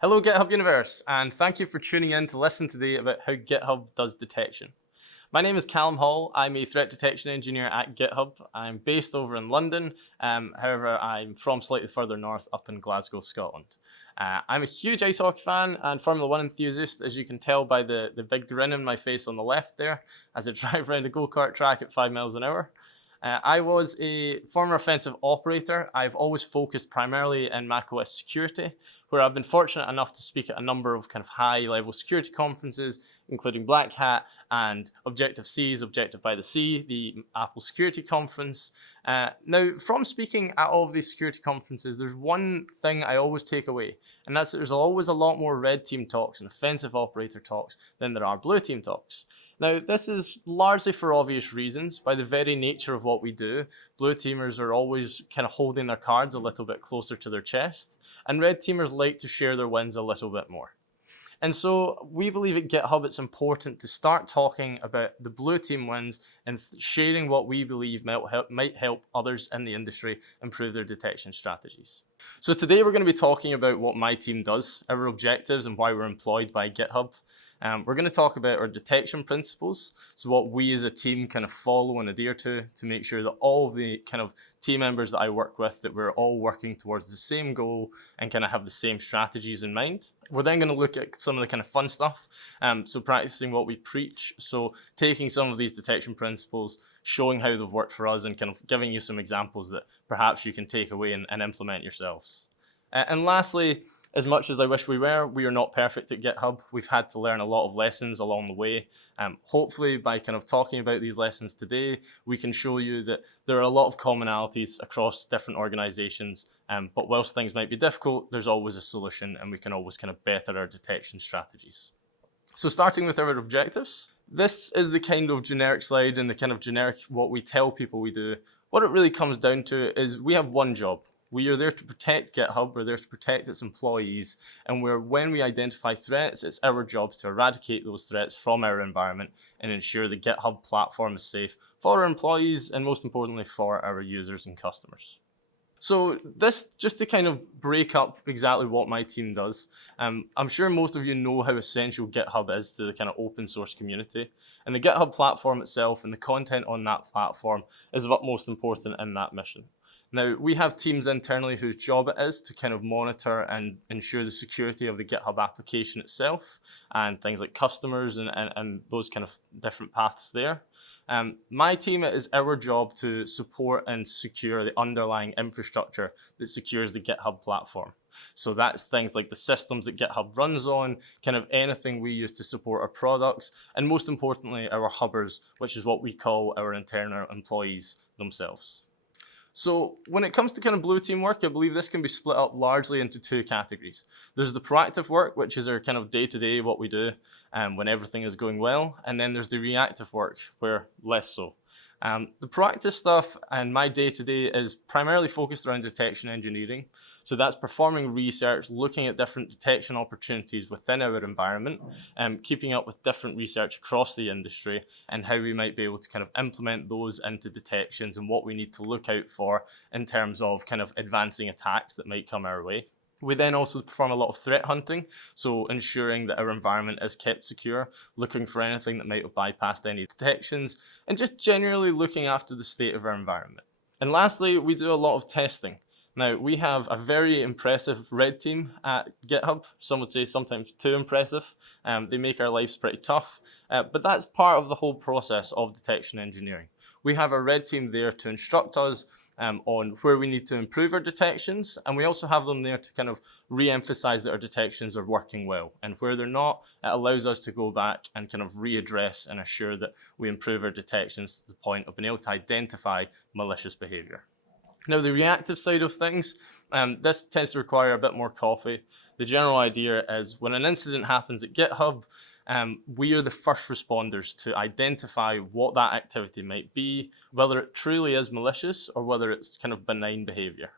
Hello GitHub Universe, and thank you for tuning in to listen today about how GitHub does detection. My name is Calum Hall. I'm a threat detection engineer at GitHub. I'm based over in London, however I'm from slightly further north up in Glasgow, Scotland. I'm a huge ice hockey fan and Formula 1 enthusiast, as you can tell by the big grin on my face on the left there as I drive around a go-kart track at 5 miles an hour. I was a former offensive operator. I've always focused primarily in macOS security, where I've been fortunate enough to speak at a number of kind of high-level security conferences, including Black Hat and Objective-C's Objective by the Sea, the Apple Security Conference. Now, from speaking at all of these security conferences, there's one thing I always take away, and that's that there's always a lot more red team talks and offensive operator talks than there are blue team talks. Now, this is largely for obvious reasons. By the very nature of what we do, blue teamers are always kind of holding their cards a little bit closer to their chest, and red teamers like to share their wins a little bit more. And so we believe at GitHub it's important to start talking about the blue team wins and sharing what we believe might help others in the industry improve their detection strategies. So today we're going to be talking about what my team does, our objectives, and why we're employed by GitHub. We're going to talk about our detection principles, so what we as a team kind of follow and adhere to make sure that all of the kind of team members that I work with, that we're all working towards the same goal and kind of have the same strategies in mind. We're then going to look at some of the kind of fun stuff, so practicing what we preach, so taking some of these detection principles, showing how they've worked for us, and kind of giving you some examples that perhaps you can take away and implement yourselves. And lastly, as much as I wish we are not perfect at GitHub. We've had to learn a lot of lessons along the way. Hopefully by kind of talking about these lessons today, we can show you that there are a lot of commonalities across different organizations, but whilst things might be difficult, there's always a solution and we can always kind of better our detection strategies. So starting with our objectives, this is the kind of generic slide and the kind of generic what we tell people we do. What it really comes down to is we have one job. We are there to protect GitHub, we're there to protect its employees, and when we identify threats, it's our job to eradicate those threats from our environment and ensure the GitHub platform is safe for our employees and most importantly for our users and customers. So this, just to kind of break up exactly what my team does, I'm sure most of you know how essential GitHub is to the kind of open source community. And the GitHub platform itself and the content on that platform is of utmost importance in that mission. Now, we have teams internally whose job it is to kind of monitor and ensure the security of the GitHub application itself and things like customers and those kind of different paths there. My team, it is our job to support and secure the underlying infrastructure that secures the GitHub platform. So that's things like the systems that GitHub runs on, kind of anything we use to support our products, and most importantly, our hubbers, which is what we call our internal employees themselves. So when it comes to kind of blue team work, I believe this can be split up largely into two categories. There's the proactive work, which is our kind of day-to-day what we do when everything is going well. And then there's the reactive work, where less so. The proactive stuff and my day-to-day is primarily focused around detection engineering. So that's performing research, looking at different detection opportunities within our environment, keeping up with different research across the industry and how we might be able to kind of implement those into detections and what we need to look out for in terms of kind of advancing attacks that might come our way. We then also perform a lot of threat hunting, so ensuring that our environment is kept secure, looking for anything that might have bypassed any detections, and just generally looking after the state of our environment. And lastly, we do a lot of testing. Now, we have a very impressive red team at GitHub. Some would say sometimes too impressive. They make our lives pretty tough, but that's part of the whole process of detection engineering. We have a red team there to instruct us on where we need to improve our detections, and we also have them there to kind of re-emphasize that our detections are working well, and where they're not, it allows us to go back and kind of readdress and assure that we improve our detections to the point of being able to identify malicious behaviour. Now, the reactive side of things, this tends to require a bit more coffee. The general idea is when an incident happens at GitHub, we are the first responders to identify what that activity might be, whether it truly is malicious or whether it's kind of benign behavior.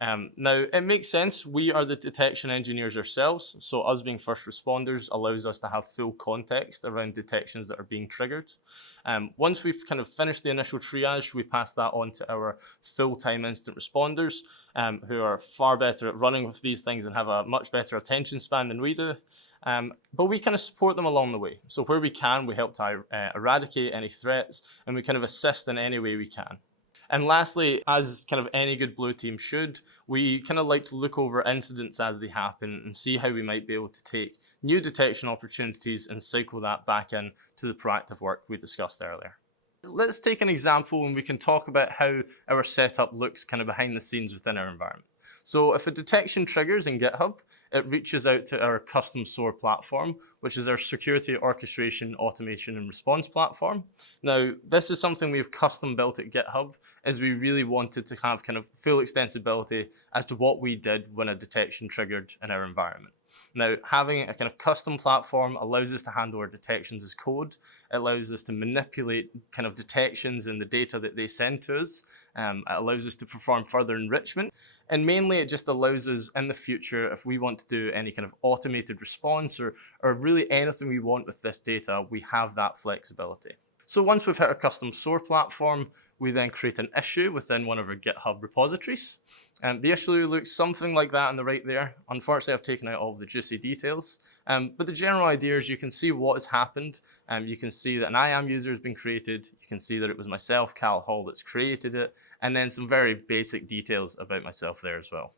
Now, it makes sense. We are the detection engineers ourselves, so us being first responders allows us to have full context around detections that are being triggered. Once we've kind of finished the initial triage, we pass that on to our full-time incident responders, who are far better at running with these things and have a much better attention span than we do. But we kind of support them along the way. So where we can, we help to eradicate any threats, and we kind of assist in any way we can. And lastly, as kind of any good blue team should, we kind of like to look over incidents as they happen and see how we might be able to take new detection opportunities and cycle that back in to the proactive work we discussed earlier. Let's take an example and we can talk about how our setup looks kind of behind the scenes within our environment. So if a detection triggers in GitHub, it reaches out to our custom SOAR platform, which is our security orchestration, automation, and response platform. Now, this is something we've custom built at GitHub, as we really wanted to have kind of full extensibility as to what we did when a detection triggered in our environment. Now, having a kind of custom platform allows us to handle our detections as code. It allows us to manipulate kind of detections in the data that they send to us. It allows us to perform further enrichment. And mainly, it just allows us in the future, if we want to do any kind of automated response or really anything we want with this data, we have that flexibility. So once we've hit our custom SOAR platform, we then create an issue within one of our GitHub repositories. The issue looks something like that on the right there. Unfortunately, I've taken out all the juicy details. But the general idea is you can see what has happened. You can see that an IAM user has been created. You can see that it was myself, Cal Hall, that's created it. And then some very basic details about myself there as well.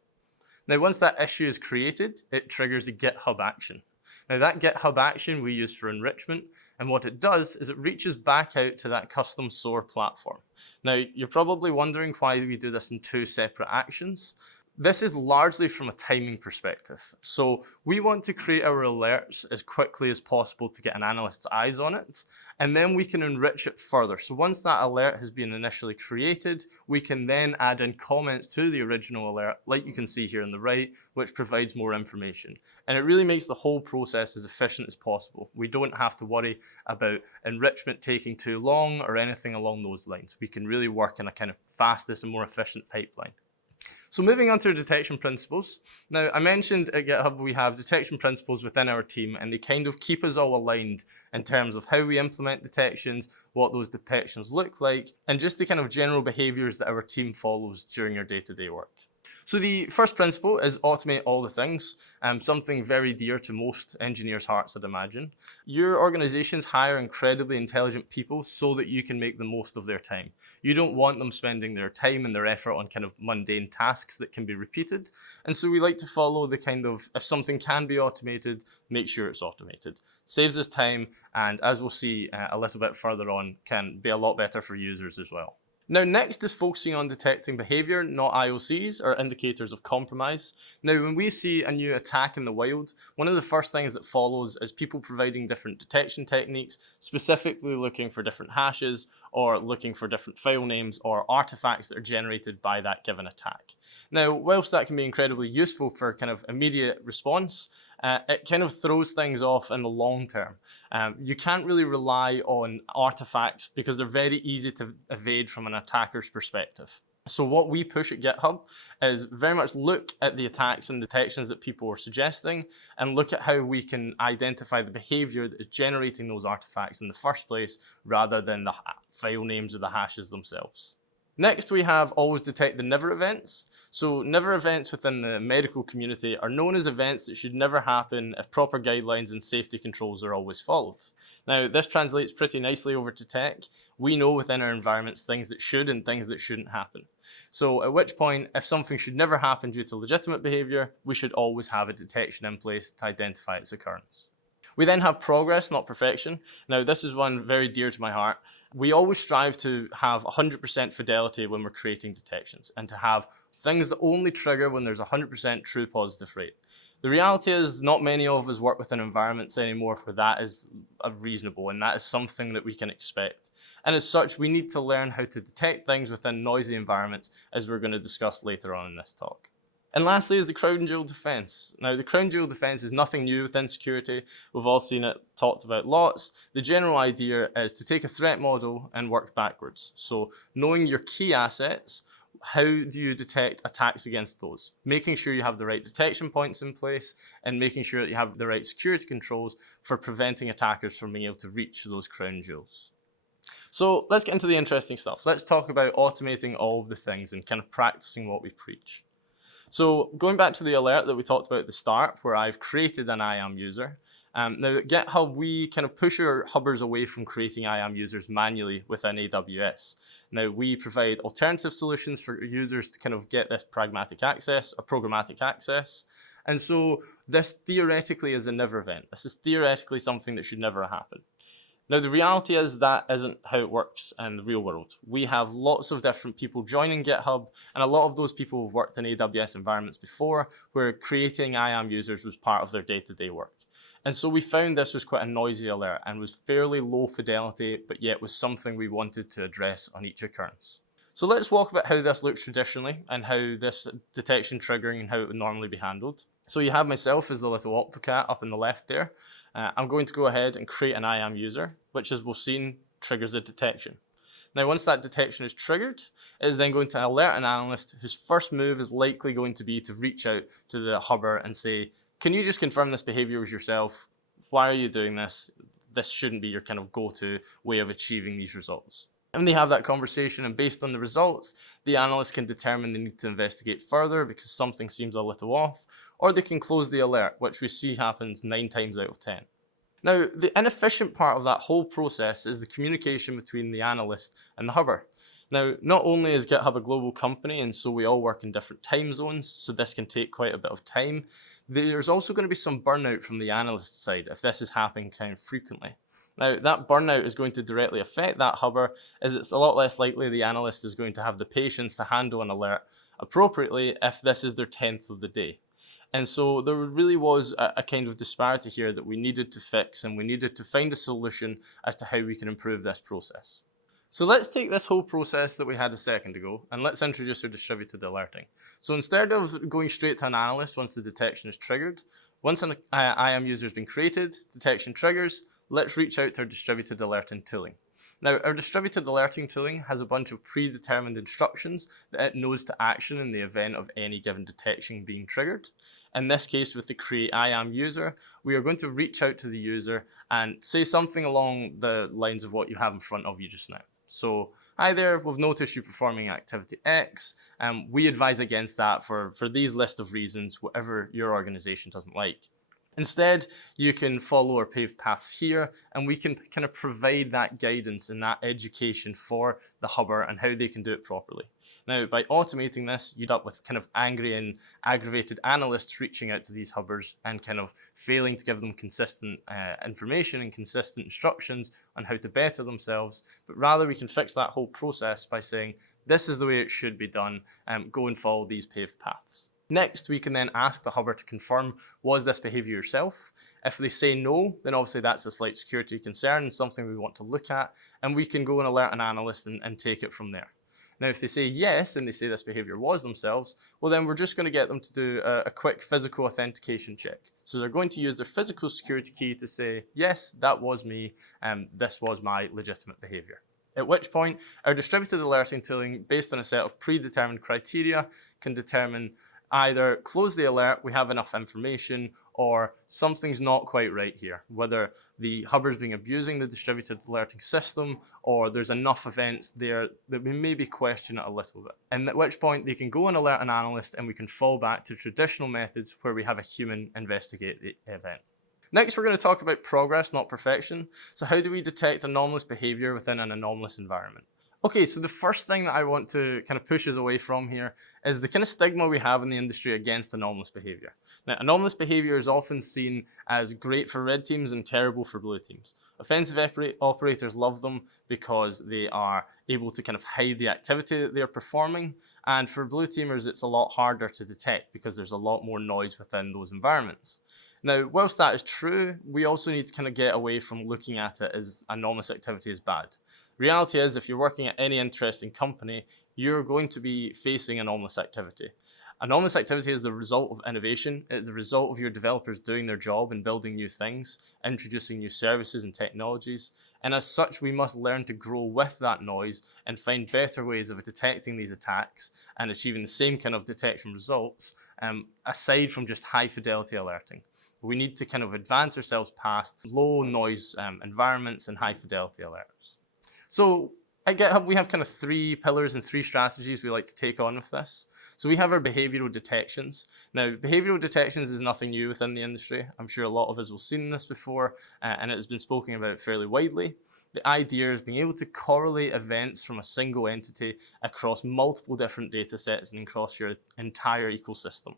Now, once that issue is created, it triggers a GitHub action. Now that GitHub action we use for enrichment, and what it does is it reaches back out to that custom SOAR platform. Now you're probably wondering why we do this in two separate actions. This is largely from a timing perspective. So we want to create our alerts as quickly as possible to get an analyst's eyes on it, and then we can enrich it further. So once that alert has been initially created, we can then add in comments to the original alert, like you can see here on the right, which provides more information. And it really makes the whole process as efficient as possible. We don't have to worry about enrichment taking too long or anything along those lines. We can really work in a kind of fastest and more efficient pipeline. So moving on to detection principles. Now, I mentioned at GitHub we have detection principles within our team, and they kind of keep us all aligned in terms of how we implement detections, what those detections look like, and just the kind of general behaviors that our team follows during your day-to-day work. So the first principle is automate all the things, something very dear to most engineers' hearts, I'd imagine. Your organizations hire incredibly intelligent people so that you can make the most of their time. You don't want them spending their time and their effort on kind of mundane tasks that can be repeated. And so we like to follow the kind of, if something can be automated, make sure it's automated. Saves us time, and as we'll see a little bit further on, can be a lot better for users as well. Now, next is focusing on detecting behavior, not IOCs, or indicators of compromise. Now, when we see a new attack in the wild, one of the first things that follows is people providing different detection techniques, specifically looking for different hashes or looking for different file names or artifacts that are generated by that given attack. Now, whilst that can be incredibly useful for kind of immediate response, it kind of throws things off in the long term. You can't really rely on artifacts because they're very easy to evade from an attacker's perspective. So what we push at GitHub is very much look at the attacks and detections that people are suggesting and look at how we can identify the behavior that is generating those artifacts in the first place rather than the file names or the hashes themselves. Next, we have always detect the never events. So never events within the medical community are known as events that should never happen if proper guidelines and safety controls are always followed. Now, this translates pretty nicely over to tech. We know within our environments things that should and things that shouldn't happen. So at which point, if something should never happen due to legitimate behavior, we should always have a detection in place to identify its occurrence. We then have progress, not perfection. Now, this is one very dear to my heart. We always strive to have 100% fidelity when we're creating detections and to have things that only trigger when there's 100% true positive rate. The reality is not many of us work within environments anymore where that is reasonable and that is something that we can expect. And as such, we need to learn how to detect things within noisy environments, as we're going to discuss later on in this talk. And lastly is the crown jewel defense. Now, the crown jewel defense is nothing new within security. We've all seen it talked about lots. The general idea is to take a threat model and work backwards. So knowing your key assets, how do you detect attacks against those? Making sure you have the right detection points in place and making sure that you have the right security controls for preventing attackers from being able to reach those crown jewels. So let's get into the interesting stuff. Let's talk about automating all of the things and kind of practicing what we preach. So going back to the alert that we talked about at the start, where I've created an IAM user. Now at GitHub, we kind of push our hubbers away from creating IAM users manually within AWS. Now we provide alternative solutions for users to kind of get this pragmatic access or programmatic access. And so this theoretically is a never event. This is theoretically something that should never happen. Now, the reality is that isn't how it works in the real world. We have lots of different people joining GitHub, and a lot of those people have worked in AWS environments before, where creating IAM users was part of their day-to-day work. And so we found this was quite a noisy alert and was fairly low fidelity, but yet was something we wanted to address on each occurrence. So let's walk about how this looks traditionally and how this detection triggering and how it would normally be handled. So you have myself as the little octocat up in the left there. I'm going to go ahead and create an IAM user, which as we've seen, triggers a detection. Now, once that detection is triggered, it is then going to alert an analyst whose first move is likely going to be to reach out to the hubber and say, can you just confirm this behavior was yourself? Why are you doing this? This shouldn't be your kind of go-to way of achieving these results. And they have that conversation, and based on the results, the analyst can determine they need to investigate further because something seems a little off, or they can close the alert, which we see happens 9 times out of 10. Now, the inefficient part of that whole process is the communication between the analyst and the hubber. Now, not only is GitHub a global company, and so we all work in different time zones, so this can take quite a bit of time, there's also going to be some burnout from the analyst side if this is happening kind of frequently. Now, that burnout is going to directly affect that hubber, as it's a lot less likely the analyst is going to have the patience to handle an alert appropriately if this is their 10th of the day. And so there really was a kind of disparity here that we needed to fix, and we needed to find a solution as to how we can improve this process. So let's take this whole process that we had a second ago and let's introduce our distributed alerting. So instead of going straight to an analyst once the detection is triggered, once an IAM user has been created, detection triggers, let's reach out to our distributed alerting tooling. Now, our distributed alerting tooling has a bunch of predetermined instructions that it knows to action in the event of any given detection being triggered. In this case, with the create IAM user, we are going to reach out to the user and say something along the lines of what you have in front of you just now. So, hi there, we've noticed you performing activity X, and we advise against that for these list of reasons, whatever your organization doesn't like. Instead, you can follow our paved paths here, and we can kind of provide that guidance and that education for the hubber and how they can do it properly. Now, by automating this, you'd up with kind of angry and aggravated analysts reaching out to these hubbers and kind of failing to give them consistent information and consistent instructions on how to better themselves, but rather we can fix that whole process by saying, this is the way it should be done, go and follow these paved paths. Next, we can then ask the hubber to confirm, was this behavior yourself? If they say no, then obviously that's a slight security concern and something we want to look at, and we can go and alert an analyst and take it from there. Now, if they say yes, and they say this behavior was themselves, well then we're just going to get them to do a quick physical authentication check. So they're going to use their physical security key to say, yes, that was me, and this was my legitimate behavior. At which point, our distributed alerting tooling, based on a set of predetermined criteria, can determine either close the alert, we have enough information, or something's not quite right here, whether the hubber's being abusing the distributed alerting system, or there's enough events there that we maybe question it a little bit. And at which point they can go and alert an analyst, and we can fall back to traditional methods where we have a human investigate the event. Next, we're going to talk about progress, not perfection. So how do we detect anomalous behavior within an anomalous environment? Okay, so the first thing that I want to kind of push us away from here is the kind of stigma we have in the industry against anomalous behavior. Now, anomalous behavior is often seen as great for red teams and terrible for blue teams. Offensive operators love them because they are able to kind of hide the activity that they're performing. And for blue teamers, it's a lot harder to detect because there's a lot more noise within those environments. Now, whilst that is true, we also need to kind of get away from looking at it as anomalous activity is bad. The reality is, if you're working at any interesting company, you're going to be facing anomalous activity. Anomalous activity is the result of innovation. It's the result of your developers doing their job and building new things, introducing new services and technologies. And as such, we must learn to grow with that noise and find better ways of detecting these attacks and achieving the same kind of detection results, aside from just high fidelity alerting. We need to kind of advance ourselves past low noise environments and high fidelity alerts. So at GitHub, we have kind of 3 pillars and 3 strategies we like to take on with this. So we have our behavioral detections. Now, behavioral detections is nothing new within the industry. I'm sure a lot of us will have seen this before, and it has been spoken about fairly widely. The idea is being able to correlate events from a single entity across multiple different data sets and across your entire ecosystem.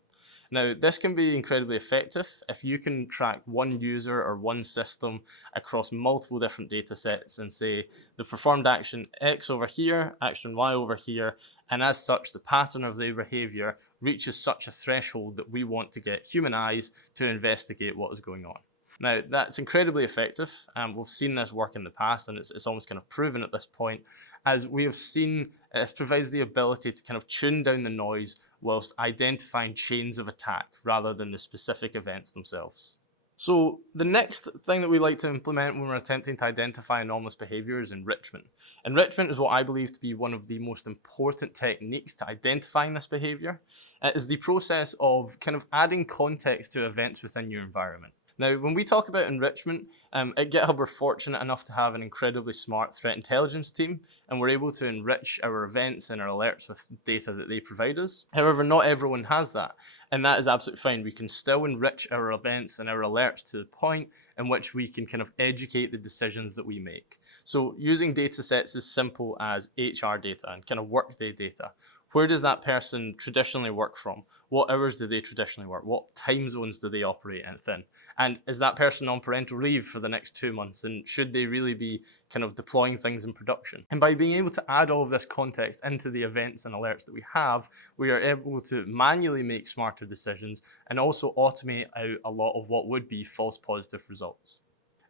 Now, this can be incredibly effective if you can track one user or one system across multiple different data sets and say the performed action X over here, action Y over here, and as such, the pattern of their behavior reaches such a threshold that we want to get human eyes to investigate what is going on. Now, that's incredibly effective, and we've seen this work in the past, and it's almost kind of proven at this point, as we have seen this provides the ability to kind of tune down the noise whilst identifying chains of attack rather than the specific events themselves. So the next thing that we like to implement when we're attempting to identify anomalous behavior is enrichment. Enrichment is what I believe to be one of the most important techniques to identifying this behavior. It is the process of kind of adding context to events within your environment. Now, when we talk about enrichment, at GitHub we're fortunate enough to have an incredibly smart threat intelligence team, and we're able to enrich our events and our alerts with data that they provide us. However, not everyone has that, and that is absolutely fine. We can still enrich our events and our alerts to the point in which we can kind of educate the decisions that we make. So using data sets as simple as HR data and kind of workday data. Where does that person traditionally work from? What hours do they traditionally work? What time zones do they operate within? And is that person on parental leave for the next 2 months? And should they really be kind of deploying things in production? And by being able to add all of this context into the events and alerts that we have, we are able to manually make smarter decisions and also automate out a lot of what would be false positive results.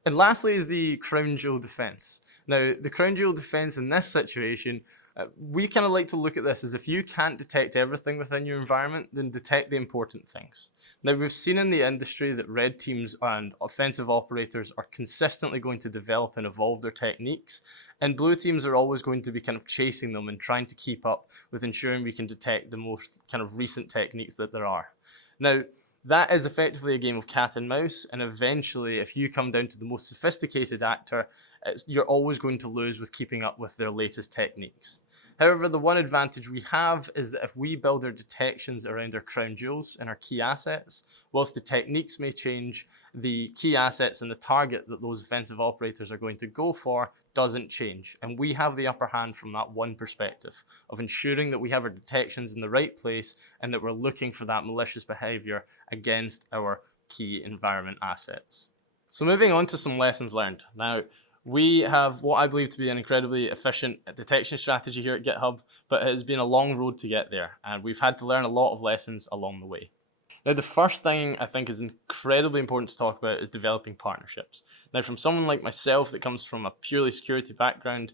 And lastly is the crown jewel defense. Now, the crown jewel defense in this situation, we kind of like to look at this as if you can't detect everything within your environment, then detect the important things. Now, we've seen in the industry that red teams and offensive operators are consistently going to develop and evolve their techniques, and blue teams are always going to be kind of chasing them and trying to keep up with ensuring we can detect the most kind of recent techniques that there are. Now, that is effectively a game of cat and mouse, and eventually, if you come down to the most sophisticated actor, you're always going to lose with keeping up with their latest techniques. However, the one advantage we have is that if we build our detections around our crown jewels and our key assets, whilst the techniques may change, the key assets and the target that those offensive operators are going to go for doesn't change. And we have the upper hand from that one perspective of ensuring that we have our detections in the right place and that we're looking for that malicious behavior against our key environment assets. So moving on to some lessons learned. Now, we have what I believe to be an incredibly efficient detection strategy here at GitHub, but it has been a long road to get there, and we've had to learn a lot of lessons along the way. Now, the first thing I think is incredibly important to talk about is developing partnerships. Now, from someone like myself that comes from a purely security background,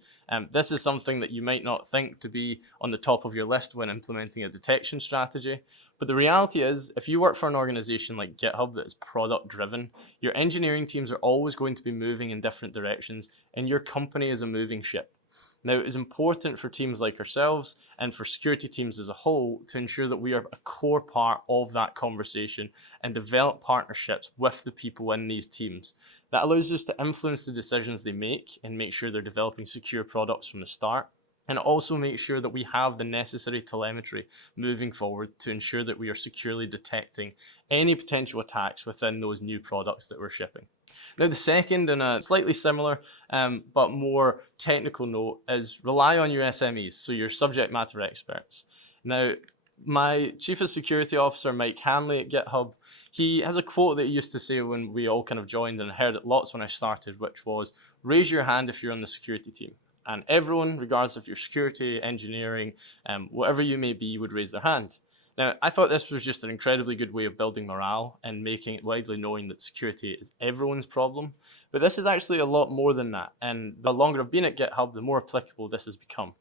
this is something that you might not think to be on the top of your list when implementing a detection strategy. But the reality is, if you work for an organization like GitHub that is product driven, your engineering teams are always going to be moving in different directions, and your company is a moving ship. Now, it is important for teams like ourselves and for security teams as a whole to ensure that we are a core part of that conversation and develop partnerships with the people in these teams. That allows us to influence the decisions they make and make sure they're developing secure products from the start. And also make sure that we have the necessary telemetry moving forward to ensure that we are securely detecting any potential attacks within those new products that we're shipping. Now, the second and a slightly similar but more technical note is rely on your SMEs, so your subject matter experts. Now, my Chief of Security Officer, Mike Hanley at GitHub, he has a quote that he used to say when we all kind of joined, and I heard it lots when I started, which was, raise your hand if you're on the security team. And everyone, regardless of your security, engineering, whatever you may be, would raise their hand. Now, I thought this was just an incredibly good way of building morale and making it widely known that security is everyone's problem. But this is actually a lot more than that. And the longer I've been at GitHub, the more applicable this has become.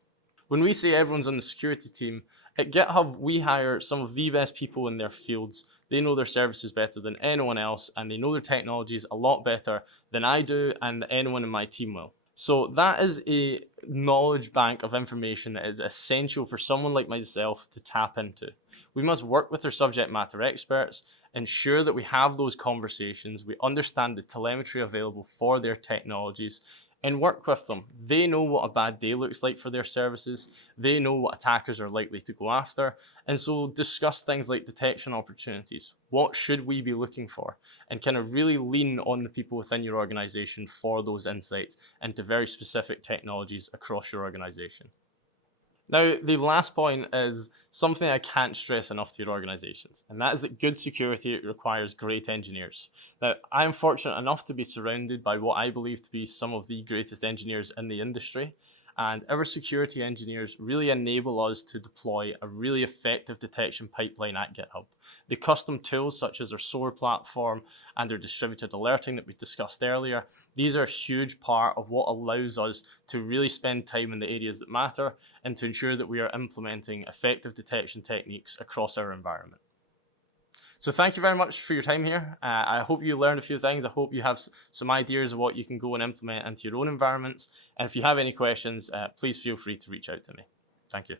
When we say everyone's on the security team, at GitHub, we hire some of the best people in their fields. They know their services better than anyone else, and they know their technologies a lot better than I do and anyone in my team will. So that is a knowledge bank of information that is essential for someone like myself to tap into. We must work with our subject matter experts, ensure that we have those conversations, we understand the telemetry available for their technologies, and work with them. They know what a bad day looks like for their services. They know what attackers are likely to go after. And so discuss things like detection opportunities. What should we be looking for? And kind of really lean on the people within your organization for those insights into very specific technologies across your organization. Now, the last point is something I can't stress enough to your organizations, and that is that good security requires great engineers. Now, I am fortunate enough to be surrounded by what I believe to be some of the greatest engineers in the industry, and our security engineers really enable us to deploy a really effective detection pipeline at GitHub. The custom tools such as our SOAR platform and our distributed alerting that we discussed earlier, these are a huge part of what allows us to really spend time in the areas that matter and to ensure that we are implementing effective detection techniques across our environment. So thank you very much for your time here. I hope you learned a few things. I hope you have some ideas of what you can go and implement into your own environments. And if you have any questions, please feel free to reach out to me. Thank you.